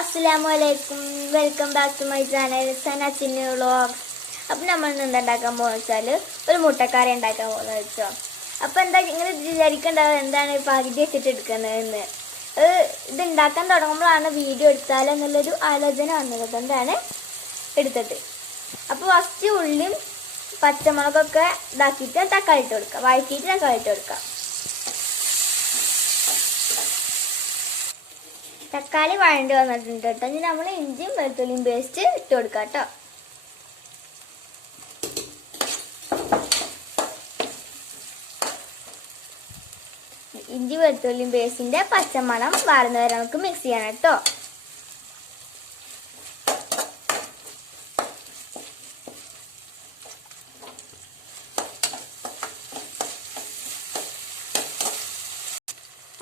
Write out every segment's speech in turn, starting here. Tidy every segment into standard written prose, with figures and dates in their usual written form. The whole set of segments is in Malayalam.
Assalamualaikum. Welcome back to my channel Sana Chinnu Vlogs. അപ്പോൾ നമ്മൾ ഇന്ന് ഉണ്ടാക്കാൻ പോകുന്നത് വെച്ചാൽ ഒരു മുട്ടക്കറി ഉണ്ടാക്കാൻ പോകുന്നത് വെച്ചോ. അപ്പോൾ എന്താ നിങ്ങൾ വിചാരിക്കേണ്ടത് എന്താണ് പകുതി വെച്ചിട്ട് എടുക്കുന്നതെന്ന്. ഇത് ഉണ്ടാക്കാൻ തുടങ്ങുമ്പോഴാണ് വീഡിയോ എടുത്താൽ എന്നുള്ളൊരു ആലോചന വന്നത്. അതുകൊണ്ടാണ് എടുത്തത്. അപ്പോൾ ഫസ്റ്റ് ഉള്ളിയും പച്ചമുളകൊക്കെ ഇതാക്കിയിട്ട് തക്കാളി ഇട്ട് കൊടുക്കുക. വഴറ്റിയിട്ട് തക്കാളി ഇട്ട് കൊടുക്കുക. തക്കാളി വഴണ്ടി വന്നിട്ടുണ്ട് കേട്ടോ. ഇനി നമ്മൾ ഇഞ്ചിയും വെളുത്തുള്ളിയും പേസ്റ്റ് ഇട്ട് കൊടുക്കാം കേട്ടോ. ഇഞ്ചി വെളുത്തുള്ളിയും പേസ്റ്റിന്റെ പച്ചമണം വാറുന്ന വരെ നമുക്ക് മിക്സ് ചെയ്യണം കേട്ടോ.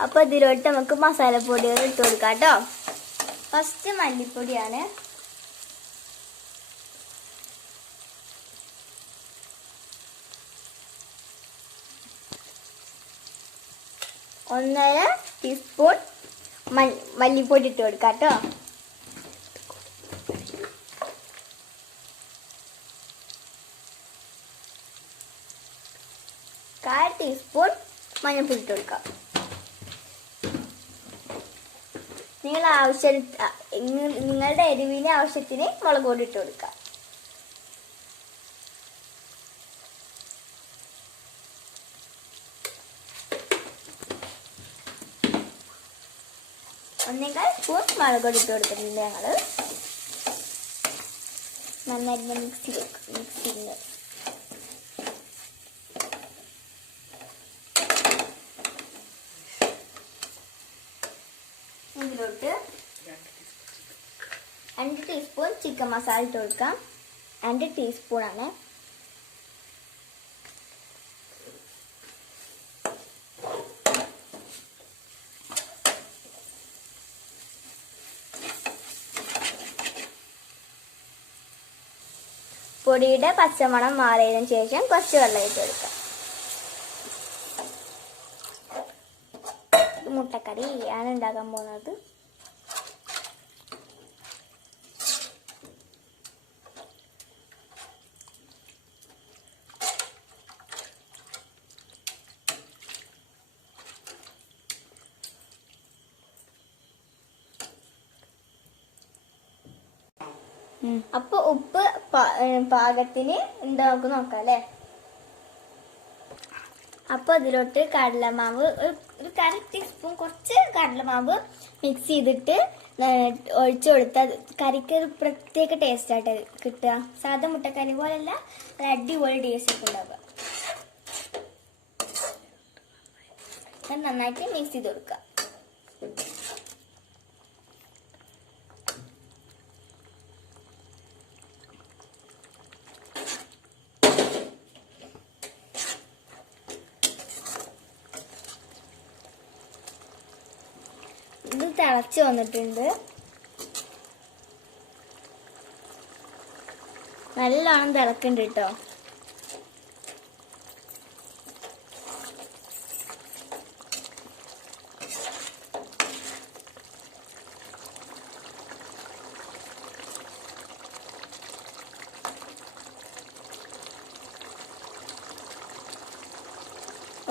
അപ്പോൾ ഇതിലോട്ട് നമുക്ക് മസാലപ്പൊടികൾ ഇട്ട് കൊടുക്കാം കേട്ടോ. ഫസ്റ്റ് മല്ലിപ്പൊടിയാണ്. ഒന്നര ടീസ്പൂൺ മല്ലിപ്പൊടി ഇട്ട് കൊടുക്കാം കേട്ടോ. കാൽ ടീസ്പൂൺ മഞ്ഞൾപ്പൊടി ഇട്ട് കൊടുക്കാം. നിങ്ങളുടെ എരിവിന് ആവശ്യത്തിന് മുളക് പൊടി ഇട്ട് കൊടുക്കുക. ഒന്നേകാൽ സ്പൂൺ മുളക് പൊടി ഇട്ട് കൊടുത്തിട്ടുണ്ട്. ഞങ്ങള് നന്നായിട്ട് മിക്സ് ചെയ്യുന്നത്. ഇതിലോട്ട് 2 ടീസ്പൂൺ ചിക്കൻ മസാല ഇട്ട് കൊടുക്കാം. 2 ടീസ്പൂണാണ്. പൊടിയുടെ പച്ചമണം മാറിയതിനു ശേഷം കുറച്ച് വെള്ളം ഇട്ട് കൊടുക്കാം. മുട്ടക്കറി ആണ് ഉണ്ടാക്കാൻ പോകുന്നത്. അപ്പൊ ഉപ്പ് പാകത്തിന് എന്താ നമുക്ക് നോക്കാം അല്ലേ. അപ്പൊ അതിലോട്ട് കടലമാവ് ഒരു 1/2 ടീസ്പൂൺ കുറച്ച് കടലമാവ് മിക്സ് ചെയ്തിട്ട് ഒഴിച്ചു കൊടുത്താൽ കറിക്ക് ഒരു പ്രത്യേക ടേസ്റ്റ് ആയിട്ട് കിട്ടുക. സാധാ മുട്ടക്കറി പോലല്ല, അടിപൊളി ടേസ്റ്റ് ഒക്കെ ഉണ്ടാവുക. നന്നായിട്ട് മിക്സ് ചെയ്ത് കൊടുക്കുക. ഇത് തിളച്ച് വന്നിട്ടുണ്ട്. നല്ലോണം തിളക്കുന്നുണ്ട് കേട്ടോ.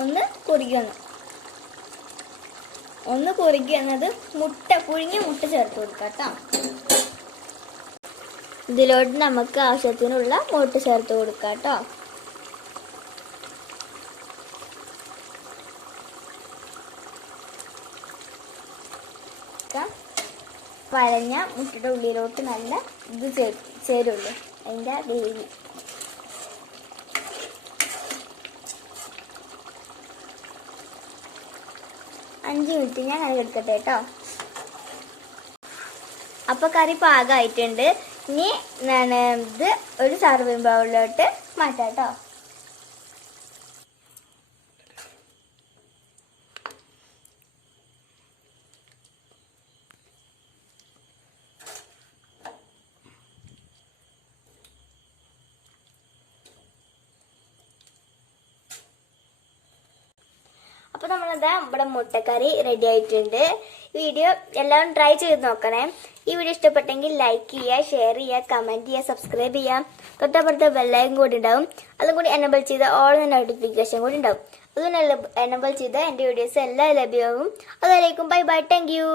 ഒന്ന് കുറുകി വന്നത് പുഴുങ്ങിയ മുട്ട ചേർത്ത് കൊടുക്കാം കേട്ടോ. ഇതിലോട്ട് നമുക്ക് ആവശ്യത്തിനുള്ള മുട്ട ചേർത്ത് കൊടുക്കാം കേട്ടോ. വരഞ്ഞ മുട്ടയുടെ ഉള്ളിലോട്ട് നല്ല ഇത് ചേരുള്ളൂ അതിൻ്റെ ഗ്രേവി. അഞ്ച് മിനിറ്റ് ഞാൻ കറി എടുക്കട്ടെ കേട്ടോ. അപ്പൊ കറി പാകമായിട്ടുണ്ട്. ഇനി ഇത് ഒരു സർവിംഗ് ബൗളിലോട്ട് മാറ്റാം കേട്ടോ. അപ്പോൾ നമ്മളെന്താ ഇവിടെ മുട്ടക്കറി റെഡി ആയിട്ടുണ്ട്. വീഡിയോ എല്ലാവരും ട്രൈ ചെയ്ത് നോക്കണേ. ഈ വീഡിയോ ഇഷ്ടപ്പെട്ടെങ്കിൽ ലൈക്ക് ചെയ്യുക, ഷെയർ ചെയ്യുക, കമൻറ്റ് ചെയ്യുക, സബ്സ്ക്രൈബ് ചെയ്യുക. തൊട്ടപ്പുറത്ത് ബെല്ലൈക്കൺ കൂടി ഉണ്ടാവും. അതും കൂടി എനബിൾ ചെയ്ത ഓൾ നോട്ടിഫിക്കേഷൻ കൂടി ഉണ്ടാവും. അതുകൊണ്ട് എനബിൾ ചെയ്ത എൻ്റെ വീഡിയോസ് എല്ലാം ലഭ്യമാകും. അതുവരേക്കും ബൈ ബൈ, താങ്ക് യു.